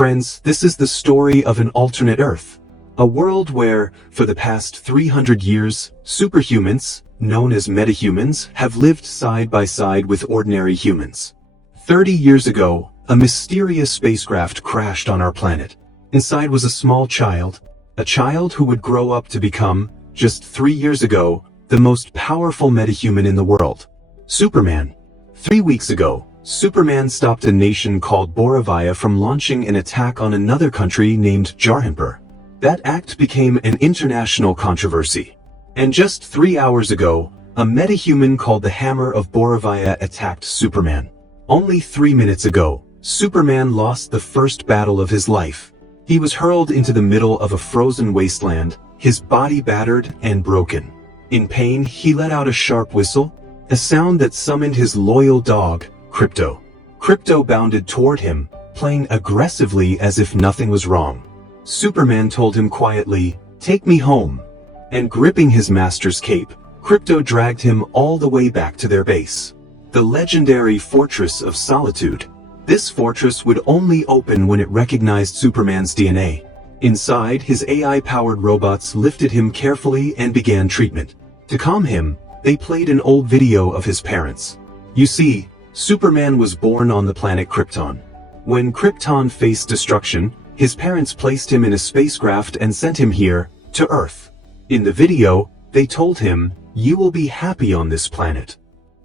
Friends, this is the story of an alternate Earth. A world where, for the past 300 years, superhumans, known as metahumans, have lived side by side with ordinary humans. 30 years ago, a mysterious spacecraft crashed on our planet. Inside was a small child, a child who would grow up to become, just 3 years ago, the most powerful metahuman in the world. Superman. 3 weeks ago, Superman stopped a nation called Borovaya from launching an attack on another country named Jarhanpur. That act became an international controversy. And just 3 hours ago, a metahuman called the Hammer of Borovaya attacked Superman. Only 3 minutes ago, Superman lost the first battle of his life. He was hurled into the middle of a frozen wasteland, his body battered and broken. In pain, he let out a sharp whistle, a sound that summoned his loyal dog, Krypto. Krypto bounded toward him, playing aggressively as if nothing was wrong. Superman told him quietly, "Take me home." And gripping his master's cape, Krypto dragged him all the way back to their base. The legendary Fortress of Solitude. This fortress would only open when it recognized Superman's DNA. Inside, his AI-powered robots lifted him carefully and began treatment. To calm him, they played an old video of his parents. You see, Superman was born on the planet Krypton. When Krypton faced destruction, his parents placed him in a spacecraft and sent him here, to Earth. In the video, they told him, "You will be happy on this planet."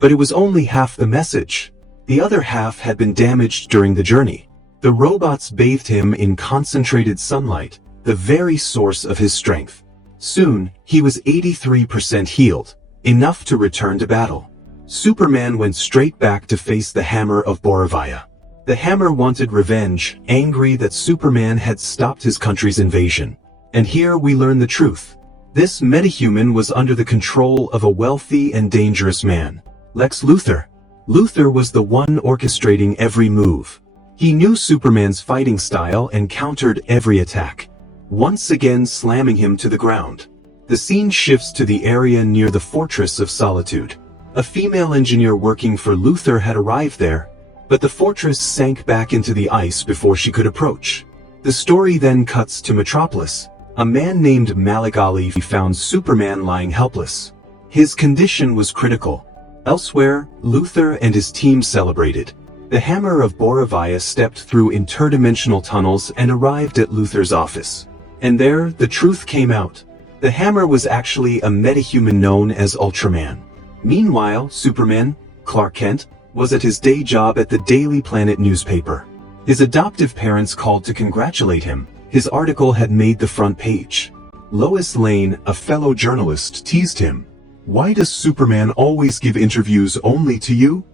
But it was only half the message. The other half had been damaged during the journey. The robots bathed him in concentrated sunlight, the very source of his strength. Soon, he was 83% healed, enough to return to battle. Superman went straight back to face the Hammer of Borovaya. The Hammer wanted revenge, angry that Superman had stopped his country's invasion. And here we learn the truth. This metahuman was under the control of a wealthy and dangerous man, Lex Luthor. Luthor was the one orchestrating every move. He knew Superman's fighting style and countered every attack, once again slamming him to the ground. The scene shifts to the area near the Fortress of Solitude. A female engineer working for Luthor had arrived there, but the fortress sank back into the ice before she could approach. The story then cuts to Metropolis. A man named Malik Ali found Superman lying helpless. His condition was critical. Elsewhere, Luthor and his team celebrated. The Hammer of Borovaya stepped through interdimensional tunnels and arrived at Luthor's office. And there, the truth came out. The Hammer was actually a metahuman known as Ultraman. Meanwhile, Superman, Clark Kent, was at his day job at the Daily Planet newspaper. His adoptive parents called to congratulate him. His article had made the front page. Lois Lane, a fellow journalist, teased him. "Why does Superman always give interviews only to you?"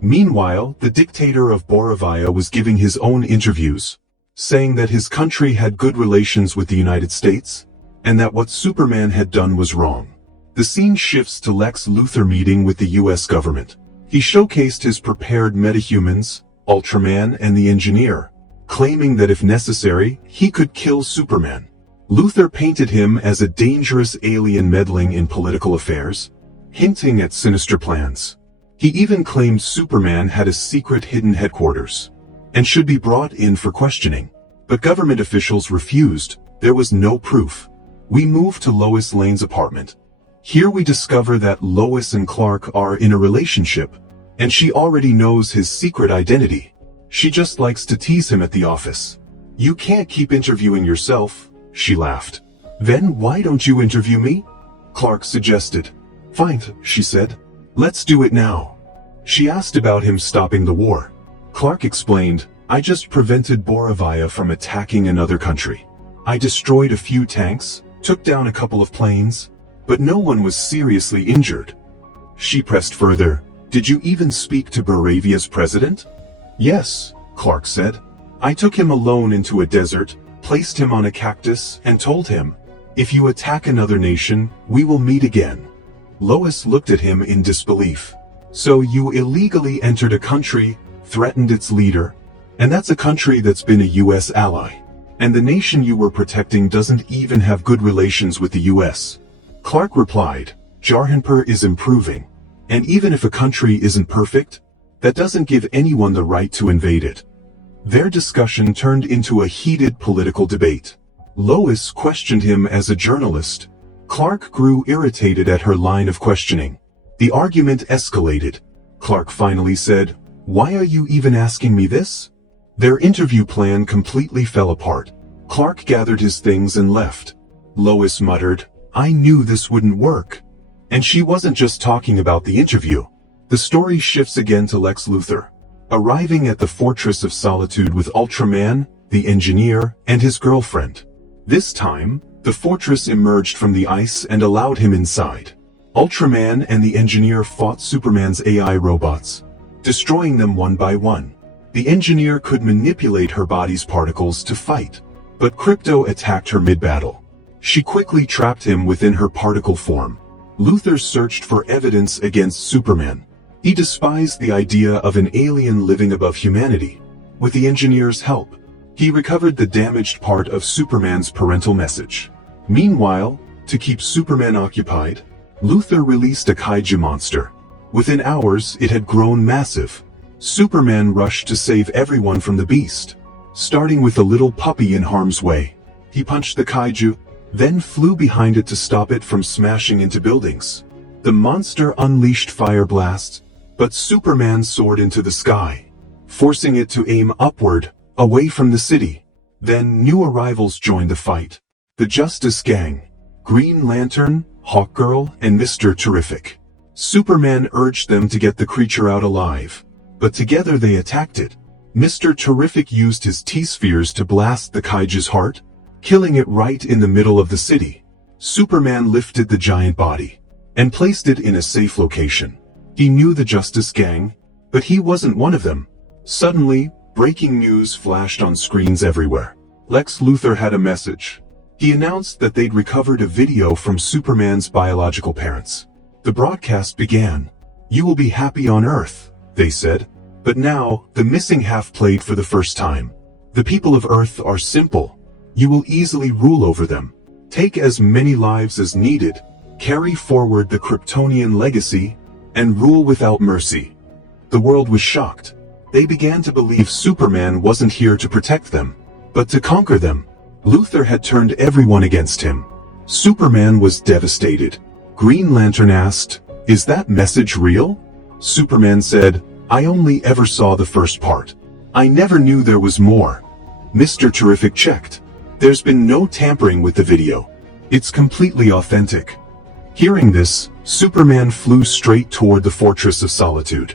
Meanwhile, the dictator of Borovaya was giving his own interviews, saying that his country had good relations with the United States, and that what Superman had done was wrong. The scene shifts to Lex Luthor meeting with the US government. He showcased his prepared metahumans, Ultraman and the Engineer, claiming that if necessary, he could kill Superman. Luthor painted him as a dangerous alien meddling in political affairs, hinting at sinister plans. He even claimed Superman had a secret hidden headquarters, and should be brought in for questioning. But government officials refused. There was no proof. We move to Lois Lane's apartment. Here we discover that Lois and Clark are in a relationship, and she already knows his secret identity. She just likes to tease him at the office. "You can't keep interviewing yourself," she laughed. "Then why don't you interview me?" Clark suggested. "Fine," she said. "Let's do it now." She asked about him stopping the war. Clark explained, "I just prevented Borovaya from attacking another country. I destroyed a few tanks, took down a couple of planes, but no one was seriously injured." She pressed further, "Did you even speak to Boravia's president?" "Yes," Clark said. "I took him alone into a desert, placed him on a cactus, and told him, 'If you attack another nation, we will meet again.'" Lois looked at him in disbelief. "So you illegally entered a country, threatened its leader, and that's a country that's been a US ally. And the nation you were protecting doesn't even have good relations with the US." Clark replied, "Jarhanpur is improving. And even if a country isn't perfect, that doesn't give anyone the right to invade it." Their discussion turned into a heated political debate. Lois questioned him as a journalist. Clark grew irritated at her line of questioning. The argument escalated. Clark finally said, "Why are you even asking me this?" Their interview plan completely fell apart. Clark gathered his things and left. Lois muttered, "I knew this wouldn't work." And she wasn't just talking about the interview. The story shifts again to Lex Luthor. Arriving at the Fortress of Solitude with Ultraman, the engineer, and his girlfriend. This time, the fortress emerged from the ice and allowed him inside. Ultraman and the engineer fought Superman's AI robots, destroying them one by one. The engineer could manipulate her body's particles to fight, but Krypto attacked her mid-battle. She quickly trapped him within her particle form. Luthor searched for evidence against Superman. He despised the idea of an alien living above humanity. With the engineer's help, he recovered the damaged part of Superman's parental message. Meanwhile, to keep Superman occupied, Luthor released a kaiju monster. Within hours, it had grown massive. Superman rushed to save everyone from the beast, starting with a little puppy in harm's way. He punched the kaiju, then flew behind it to stop it from smashing into buildings. The monster unleashed fire blasts, but Superman soared into the sky, forcing it to aim upward, away from the city. Then new arrivals joined the fight. The Justice Gang, Green Lantern, Hawkgirl, and Mr. Terrific. Superman urged them to get the creature out alive, but together they attacked it. Mr. Terrific used his T-spheres to blast the kaiju's heart, killing it right in the middle of the city. Superman lifted the giant body and placed it in a safe location. He knew the Justice Gang, but he wasn't one of them. Suddenly, breaking news flashed on screens everywhere. Lex Luthor had a message. He announced that they'd recovered a video from Superman's biological parents. The broadcast began. "You will be happy on Earth," they said. But now, the missing half played for the first time. "The people of Earth are simple. You will easily rule over them. Take as many lives as needed, carry forward the Kryptonian legacy, and rule without mercy." The world was shocked. They began to believe Superman wasn't here to protect them, but to conquer them. Luthor had turned everyone against him. Superman was devastated. Green Lantern asked, "Is that message real?" Superman said, "I only ever saw the first part. I never knew there was more." Mr. Terrific checked. "There's been no tampering with the video. It's completely authentic." Hearing this, Superman flew straight toward the Fortress of Solitude.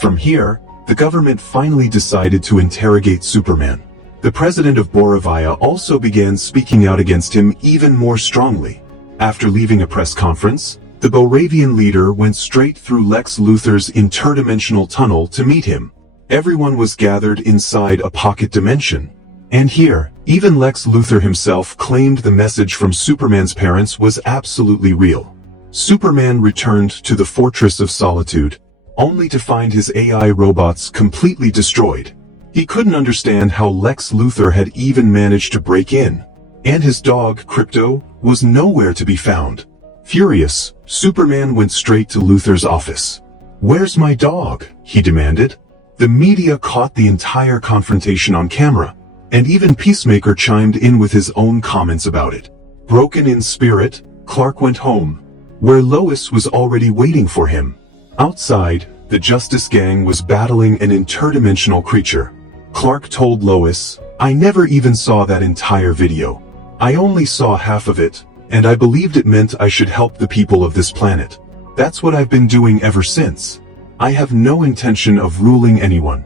From here, the government finally decided to interrogate Superman. The president of Boravia also began speaking out against him even more strongly. After leaving a press conference, the Boravian leader went straight through Lex Luthor's interdimensional tunnel to meet him. Everyone was gathered inside a pocket dimension. And here, even Lex Luthor himself claimed the message from Superman's parents was absolutely real. Superman returned to the Fortress of Solitude, only to find his AI robots completely destroyed. He couldn't understand how Lex Luthor had even managed to break in. And his dog, Krypto, was nowhere to be found. Furious, Superman went straight to Luthor's office. "Where's my dog?" he demanded. The media caught the entire confrontation on camera, and even Peacemaker chimed in with his own comments about it. Broken in spirit, Clark went home, where Lois was already waiting for him. Outside, the Justice Gang was battling an interdimensional creature. Clark told Lois, "I never even saw that entire video. I only saw half of it, and I believed it meant I should help the people of this planet. That's what I've been doing ever since. I have no intention of ruling anyone."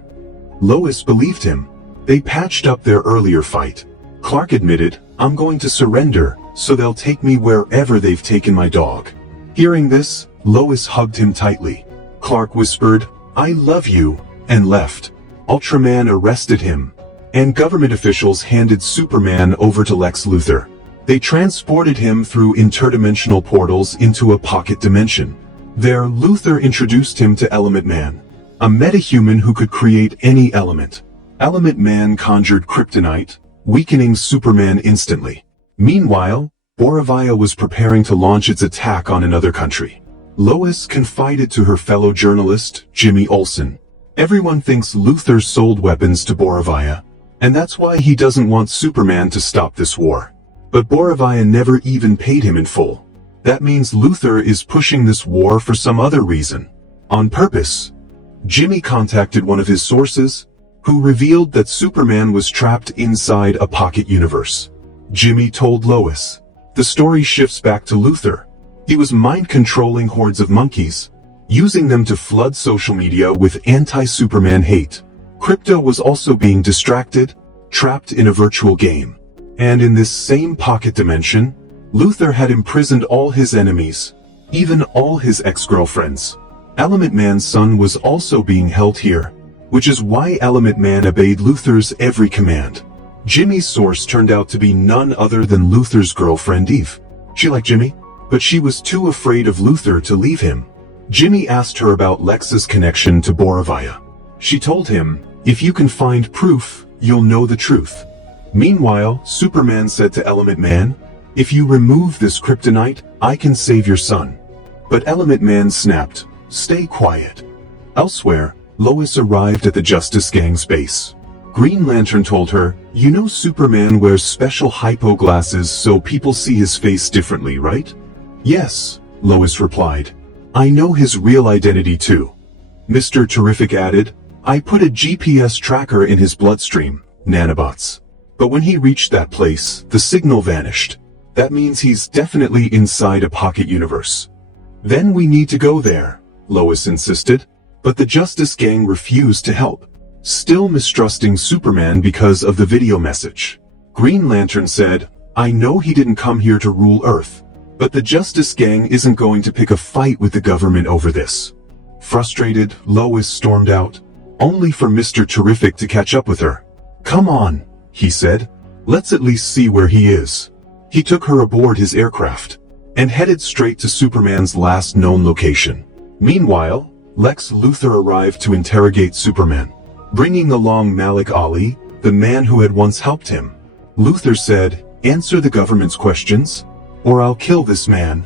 Lois believed him. They patched up their earlier fight. Clark admitted, "I'm going to surrender, so they'll take me wherever they've taken my dog." Hearing this, Lois hugged him tightly. Clark whispered, "I love you," and left. Ultraman arrested him, and government officials handed Superman over to Lex Luthor. They transported him through interdimensional portals into a pocket dimension. There, Luthor introduced him to Element Man, a metahuman who could create any element. Element Man conjured kryptonite, weakening Superman instantly. Meanwhile, Boravia was preparing to launch its attack on another country. Lois confided to her fellow journalist, Jimmy Olsen. Everyone thinks Luthor sold weapons to Borivia, and that's why he doesn't want Superman to stop this war. But Borivia never even paid him in full. That means Luthor is pushing this war for some other reason. On purpose. Jimmy contacted one of his sources, who revealed that Superman was trapped inside a pocket universe. Jimmy told Lois. The story shifts back to Luthor. He was mind-controlling hordes of monkeys, using them to flood social media with anti-Superman hate. Krypto was also being distracted, trapped in a virtual game. And in this same pocket dimension, Luthor had imprisoned all his enemies, even all his ex-girlfriends. Element Man's son was also being held here, which is why Element Man obeyed Luthor's every command. Jimmy's source turned out to be none other than Luthor's girlfriend Eve. She liked Jimmy, but she was too afraid of Luthor to leave him. Jimmy asked her about Lex's connection to Borivia. She told him, "If you can find proof, you'll know the truth." Meanwhile, Superman said to Element Man, "If you remove this kryptonite, I can save your son." But Element Man snapped, "Stay quiet." Elsewhere, Lois arrived at the Justice Gang's base. Green Lantern told her, "You know Superman wears special hypo glasses so people see his face differently, right?" "Yes," Lois replied. "I know his real identity too." Mr. Terrific added, "I put a GPS tracker in his bloodstream, nanobots. But when he reached that place, the signal vanished. That means he's definitely inside a pocket universe." "Then we need to go there," Lois insisted, but the Justice Gang refused to help, still mistrusting Superman because of the video message. Green Lantern said, "I know he didn't come here to rule Earth, but the Justice Gang isn't going to pick a fight with the government over this." Frustrated, Lois stormed out, only for Mr. Terrific to catch up with her. "Come on," he said, "let's at least see where he is." He took her aboard his aircraft and headed straight to Superman's last known location. Meanwhile, Lex Luthor arrived to interrogate Superman, bringing along Malik Ali, the man who had once helped him. Luthor said, "Answer the government's questions, or I'll kill this man."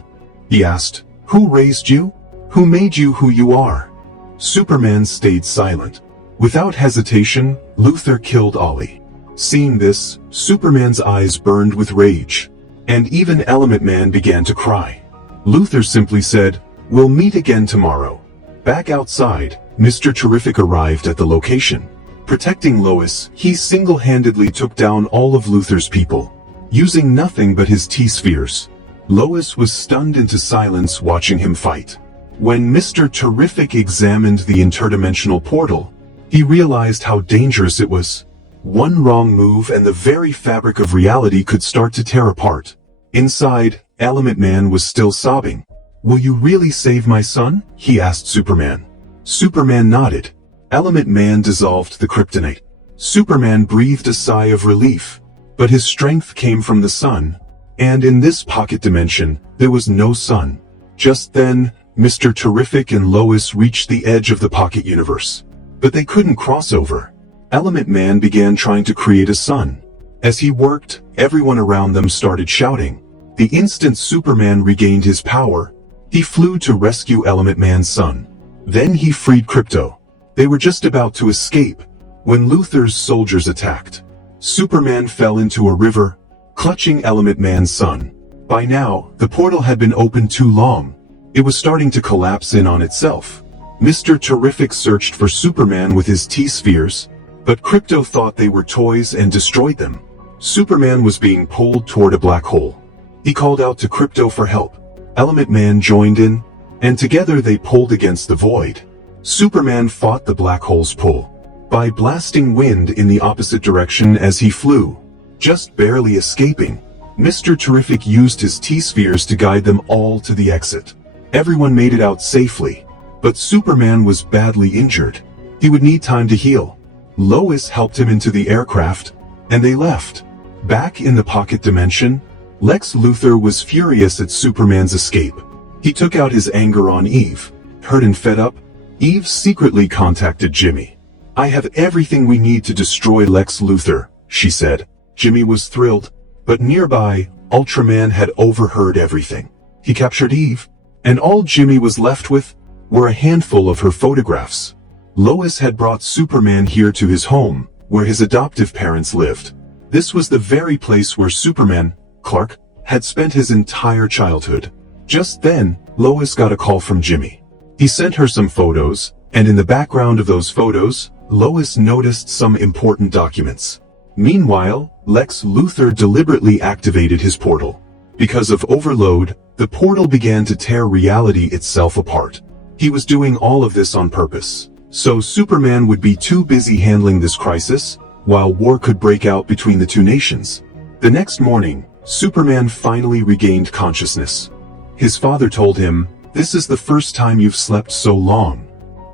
He asked, "Who raised you? Who made you who you are?" Superman stayed silent. Without hesitation, Luthor killed Ali. Seeing this, Superman's eyes burned with rage, and even Element Man began to cry. Luthor simply said, "We'll meet again tomorrow." Back outside, Mr. Terrific arrived at the location. Protecting Lois, he single-handedly took down all of Luthor's people, using nothing but his T-spheres. Lois was stunned into silence watching him fight. When Mr. Terrific examined the interdimensional portal, he realized how dangerous it was. One wrong move and the very fabric of reality could start to tear apart. Inside, Element Man was still sobbing. "Will you really save my son?" he asked Superman. Superman nodded. Element Man dissolved the kryptonite. Superman breathed a sigh of relief, but his strength came from the sun, and in this pocket dimension, there was no sun. Just then, Mr. Terrific and Lois reached the edge of the pocket universe. But they couldn't cross over. Element Man began trying to create a sun. As he worked, everyone around them started shouting. The instant Superman regained his power, he flew to rescue Element Man's son. Then he freed Krypto. They were just about to escape when Luthor's soldiers attacked. Superman fell into a river, clutching Element Man's son. By now, the portal had been open too long. It was starting to collapse in on itself. Mr. Terrific searched for Superman with his T-spheres, but Krypto thought they were toys and destroyed them. Superman was being pulled toward a black hole. He called out to Krypto for help. Element Man joined in, and together they pulled against the void. Superman fought the black hole's pull by blasting wind in the opposite direction as he flew, just barely escaping. Mr. Terrific used his T-spheres to guide them all to the exit. Everyone made it out safely, but Superman was badly injured. He would need time to heal. Lois helped him into the aircraft, and they left. Back in the pocket dimension, Lex Luthor was furious at Superman's escape. He took out his anger on Eve. Hurt and fed up, Eve secretly contacted Jimmy. "I have everything we need to destroy Lex Luthor," she said. Jimmy was thrilled, but nearby, Ultraman had overheard everything. He captured Eve, and all Jimmy was left with were a handful of her photographs. Lois had brought Superman here to his home, where his adoptive parents lived. This was the very place where Superman, Clark, had spent his entire childhood. Just then, Lois got a call from Jimmy. He sent her some photos, and in the background of those photos, Lois noticed some important documents. Meanwhile, Lex Luthor deliberately activated his portal. Because of overload, the portal began to tear reality itself apart. He was doing all of this on purpose, so Superman would be too busy handling this crisis, while war could break out between the two nations. The next morning, Superman finally regained consciousness. His father told him, "This is the first time you've slept so long."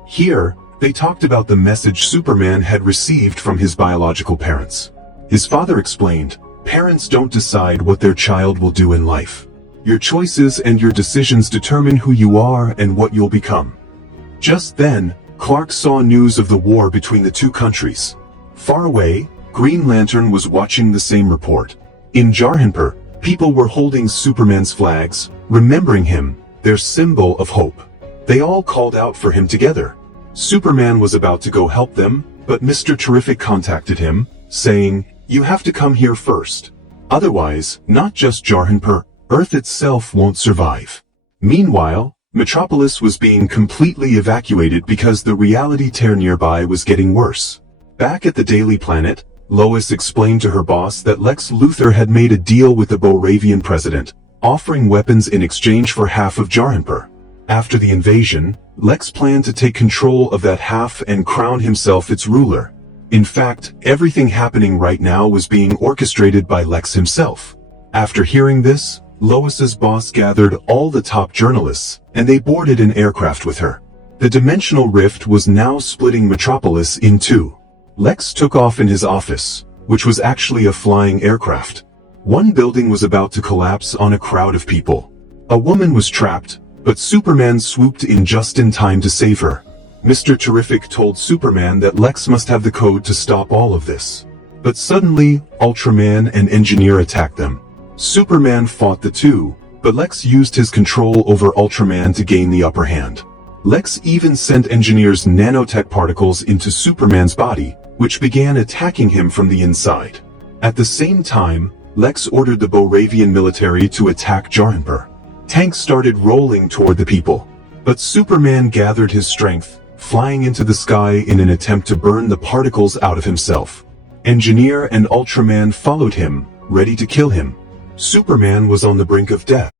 Here, they talked about the message Superman had received from his biological parents. His father explained, "Parents don't decide what their child will do in life. Your choices and your decisions determine who you are and what you'll become." Just then, Clark saw news of the war between the two countries. Far away, Green Lantern was watching the same report. In Jarhanpur, people were holding Superman's flags, remembering him, their symbol of hope. They all called out for him together. Superman was about to go help them, but Mr. Terrific contacted him, saying, "You have to come here first. Otherwise, not just Jarhanpur, Earth itself won't survive." Meanwhile, Metropolis was being completely evacuated because the reality tear nearby was getting worse. Back at the Daily Planet, Lois explained to her boss that Lex Luthor had made a deal with the Boravian president, offering weapons in exchange for half of Jarhanpur. After the invasion, Lex planned to take control of that half and crown himself its ruler. In fact, everything happening right now was being orchestrated by Lex himself. After hearing this, Lois's boss gathered all the top journalists, and they boarded an aircraft with her. The dimensional rift was now splitting Metropolis in two. Lex took off in his office, which was actually a flying aircraft. One building was about to collapse on a crowd of people. A woman was trapped, but Superman swooped in just in time to save her. Mr. Terrific told Superman that Lex must have the code to stop all of this. But suddenly, Ultraman and Engineer attacked them. Superman fought the two, but Lex used his control over Ultraman to gain the upper hand. Lex even sent Engineer's nanotech particles into Superman's body, which began attacking him from the inside. At the same time, Lex ordered the Boravian military to attack Jarhanpur. Tanks started rolling toward the people. But Superman gathered his strength, flying into the sky in an attempt to burn the particles out of himself. Engineer and Ultraman followed him, ready to kill him. Superman was on the brink of death.